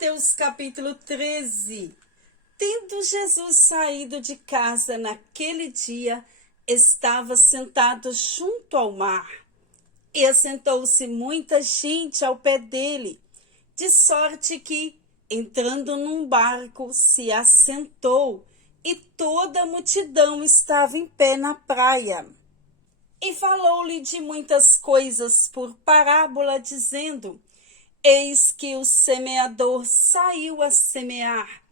Mateus capítulo 13. Tendo Jesus saído de casa naquele dia, estava sentado junto ao mar. E assentou-se muita gente ao pé dele, de sorte que, entrando num barco, se assentou, e toda a multidão estava em pé na praia. E falou-lhe de muitas coisas por parábola, dizendo: Eis que o semeador saiu a semear,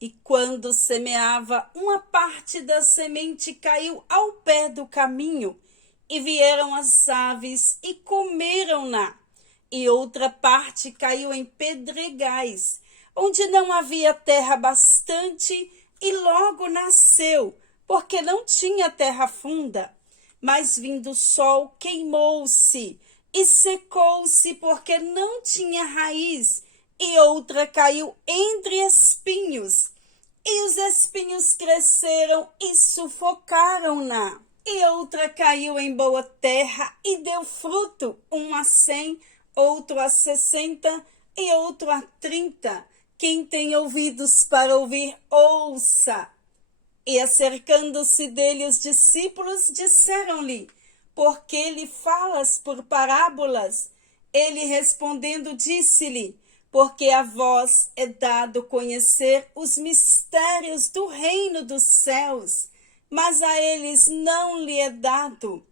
e quando semeava, uma parte da semente caiu ao pé do caminho, e vieram as aves e comeram-na. E outra parte caiu em pedregais, onde não havia terra bastante, e logo nasceu, porque não tinha terra funda. Mas vindo o sol, queimou-se e secou-se, porque não tinha raiz. E outra caiu entre espinhos, e os espinhos cresceram e sufocaram-na. E outra caiu em boa terra e deu fruto, um a 100, outro a 60 e outro a 30. Quem tem ouvidos para ouvir, ouça. E acercando-se dele os discípulos, disseram-lhe: Por que lhe falas por parábolas? Ele respondendo disse-lhe: Porque a vós é dado conhecer os mistérios do reino dos céus, mas a eles não lhe é dado.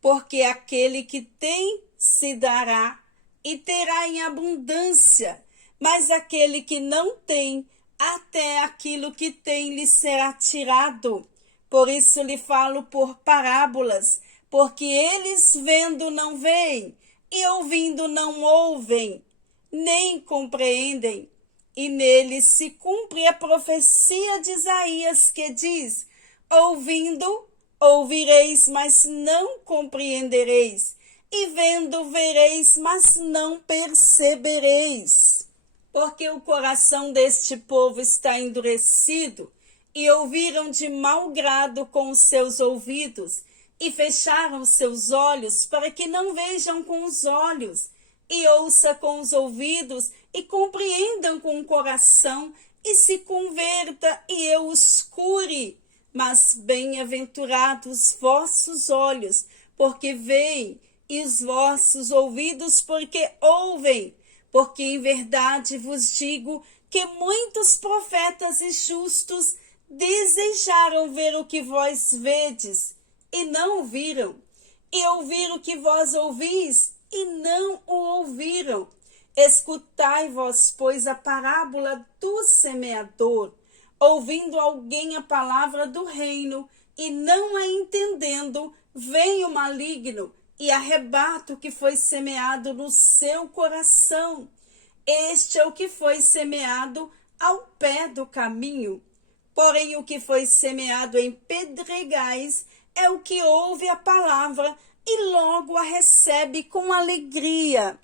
Porque aquele que tem se dará e terá em abundância, mas aquele que não tem, até aquilo que tem lhe será tirado. Por isso lhe falo por parábolas, porque eles vendo não veem, e ouvindo não ouvem, nem compreendem. E nele se cumpre a profecia de Isaías, que diz: Ouvindo, ouvireis, mas não compreendereis, e vendo, vereis, mas não percebereis. Porque o coração deste povo está endurecido, e ouviram de mau grado com os seus ouvidos, e fecharam seus olhos, para que não vejam com os olhos, e ouça com os ouvidos, e compreendam com o coração, e se converta, e eu os cure. Mas bem-aventurados vossos olhos, porque veem, e os vossos ouvidos, porque ouvem. Porque em verdade vos digo que muitos profetas e justos desejaram ver o que vós vedes, e não viram, e ouvir o que vós ouvis, e não o ouviram. Escutai vós, pois, a parábola do semeador. Ouvindo alguém a palavra do reino, e não a entendendo, vem o maligno, e arrebata o que foi semeado no seu coração. Este é o que foi semeado ao pé do caminho. Porém, o que foi semeado em pedregais é o que ouve a palavra e logo a recebe com alegria.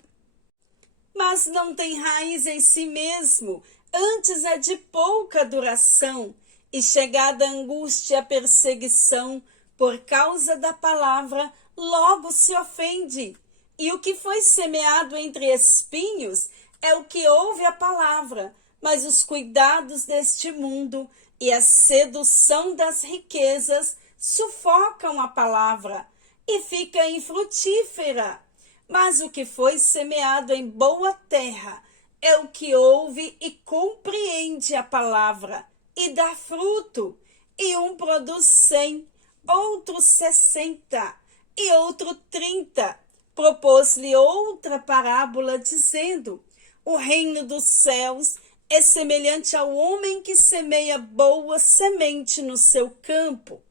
Mas não tem raiz em si mesmo, antes é de pouca duração, e chegada a angústia e a perseguição, por causa da palavra, logo se ofende. E o que foi semeado entre espinhos é o que ouve a palavra, mas os cuidados deste mundo e a sedução das riquezas sufocam a palavra e fica infrutífera. Mas o que foi semeado em boa terra é o que ouve e compreende a palavra e dá fruto, e um produz 100, outro 60 e outro 30. Propôs-lhe outra parábola, dizendo: O reino dos céus é semelhante ao homem que semeia boa semente no seu campo.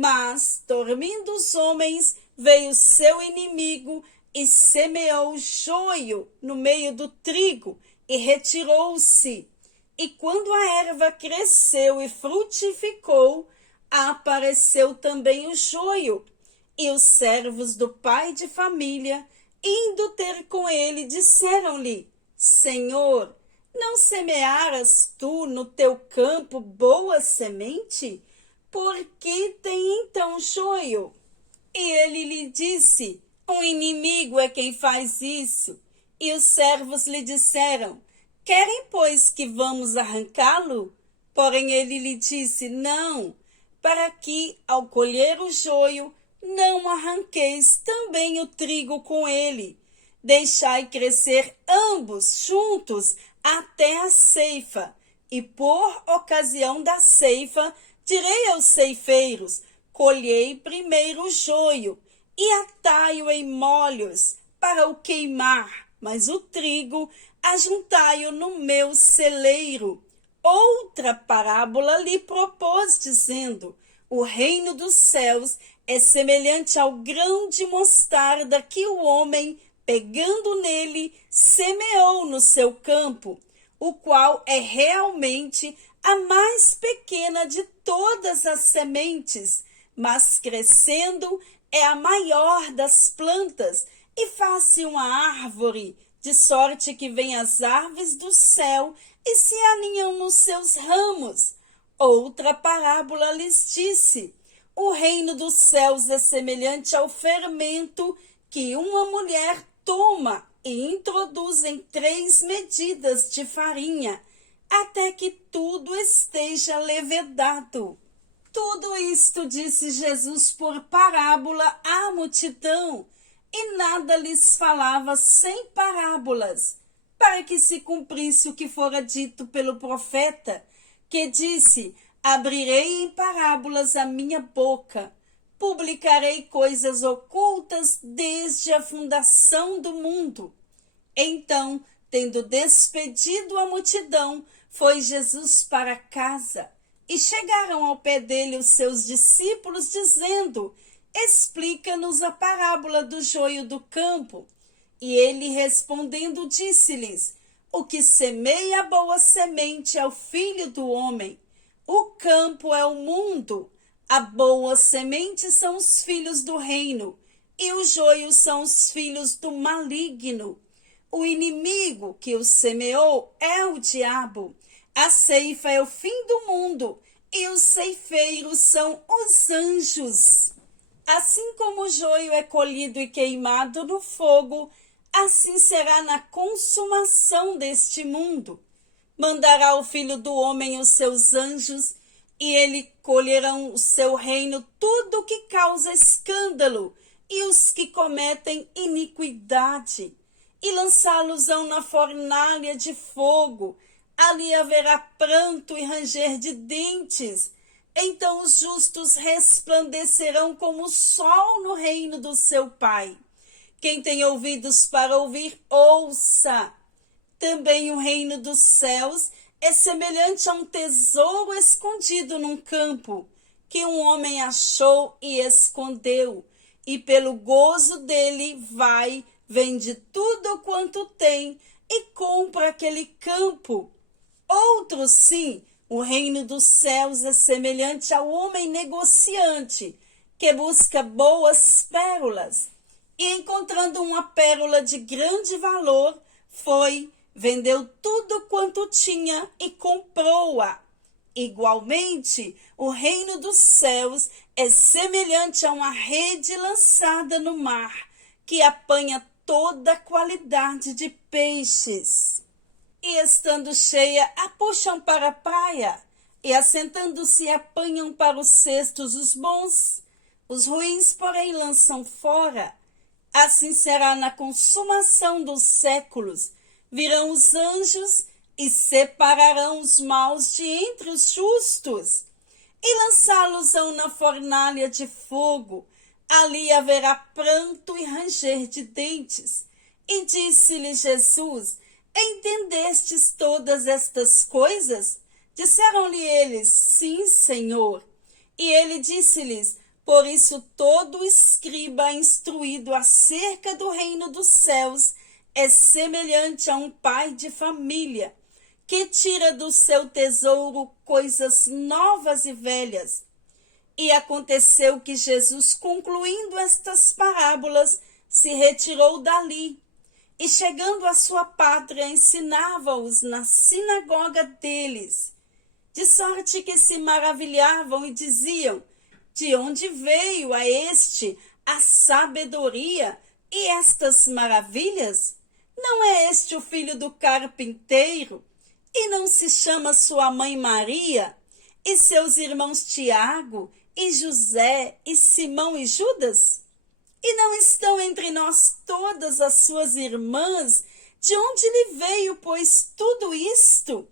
Mas, dormindo os homens, veio seu inimigo e semeou joio no meio do trigo, e retirou-se. E quando a erva cresceu e frutificou, apareceu também o joio. E os servos do pai de família, indo ter com ele, disseram-lhe: Senhor, não semearas tu no teu campo boa semente? Por que tem então joio? E ele lhe disse: Um inimigo é quem faz isso. E os servos lhe disseram: Querem, pois, que vamos arrancá-lo? Porém ele lhe disse, não, para que, ao colher o joio, não arranqueis também o trigo com ele. Deixai crescer ambos juntos até a ceifa, e por ocasião da ceifa, direi aos ceifeiros, colhei primeiro o joio, e atai-o em molhos, para o queimar, mas o trigo ajuntai-o no meu celeiro. Outra parábola lhe propôs, dizendo, o reino dos céus é semelhante ao grão de mostarda que o homem, pegando nele, semeou no seu campo, o qual é realmente a mais pequena de todas as sementes, mas crescendo é a maior das plantas e faz-se uma árvore, de sorte que vêm as aves do céu e se aninham nos seus ramos. Outra parábola lhes disse, o reino dos céus é semelhante ao fermento que uma mulher toma e introduz em 3 medidas de farinha, até que tudo esteja levedado. Tudo isto disse Jesus por parábola à multidão, e nada lhes falava sem parábolas, para que se cumprisse o que fora dito pelo profeta, que disse, abrirei em parábolas a minha boca, publicarei coisas ocultas desde a fundação do mundo. Então, tendo despedido a multidão, foi Jesus para casa, e chegaram ao pé dele os seus discípulos, dizendo, explica-nos a parábola do joio do campo. E ele respondendo disse-lhes, o que semeia a boa semente é o filho do homem. O campo é o mundo, a boa semente são os filhos do reino, e o joio são os filhos do maligno. O inimigo que o semeou é o diabo. A ceifa é o fim do mundo, e os ceifeiros são os anjos. Assim como o joio é colhido e queimado no fogo, assim será na consumação deste mundo. Mandará o Filho do Homem os seus anjos, e eles colherão o seu reino tudo que causa escândalo, e os que cometem iniquidade, e lançá-los-ão na fornalha de fogo. Ali haverá pranto e ranger de dentes. Então os justos resplandecerão como o sol no reino do seu Pai. Quem tem ouvidos para ouvir, ouça. Também o reino dos céus é semelhante a um tesouro escondido num campo, que um homem achou e escondeu, e pelo gozo dele vai, vende tudo quanto tem e compra aquele campo. Outro sim, o reino dos céus é semelhante ao homem negociante, que busca boas pérolas, e encontrando uma pérola de grande valor, foi, vendeu tudo quanto tinha e comprou-a. Igualmente, o reino dos céus é semelhante a uma rede lançada no mar, que apanha toda qualidade de peixes. E estando cheia, a puxam para a praia, e assentando-se apanham para os cestos os bons, os ruins, porém, lançam fora. Assim será na consumação dos séculos. Virão os anjos e separarão os maus de entre os justos, e lançá-los-ão na fornalha de fogo. Ali haverá pranto e ranger de dentes. E disse-lhe Jesus, entendestes todas estas coisas? Disseram-lhe eles, sim, Senhor. E ele disse-lhes, por isso todo escriba instruído acerca do reino dos céus é semelhante a um pai de família, que tira do seu tesouro coisas novas e velhas. E aconteceu que Jesus, concluindo estas parábolas, se retirou dali, e chegando à sua pátria, ensinava-os na sinagoga deles, de sorte que se maravilhavam e diziam, de onde veio a este a sabedoria e estas maravilhas? Não é este o filho do carpinteiro? E não se chama sua mãe Maria? E seus irmãos Tiago, e José, e Simão e Judas? E não estão entre nós todas as suas irmãs? De onde lhe veio, pois, tudo isto?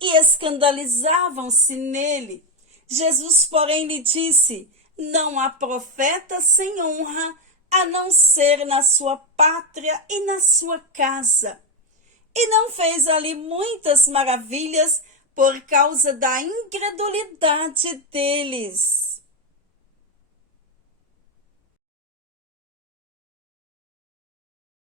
E escandalizavam-se nele. Jesus, porém, lhe disse: não há profeta sem honra, a não ser na sua pátria e na sua casa. E não fez ali muitas maravilhas por causa da incredulidade deles.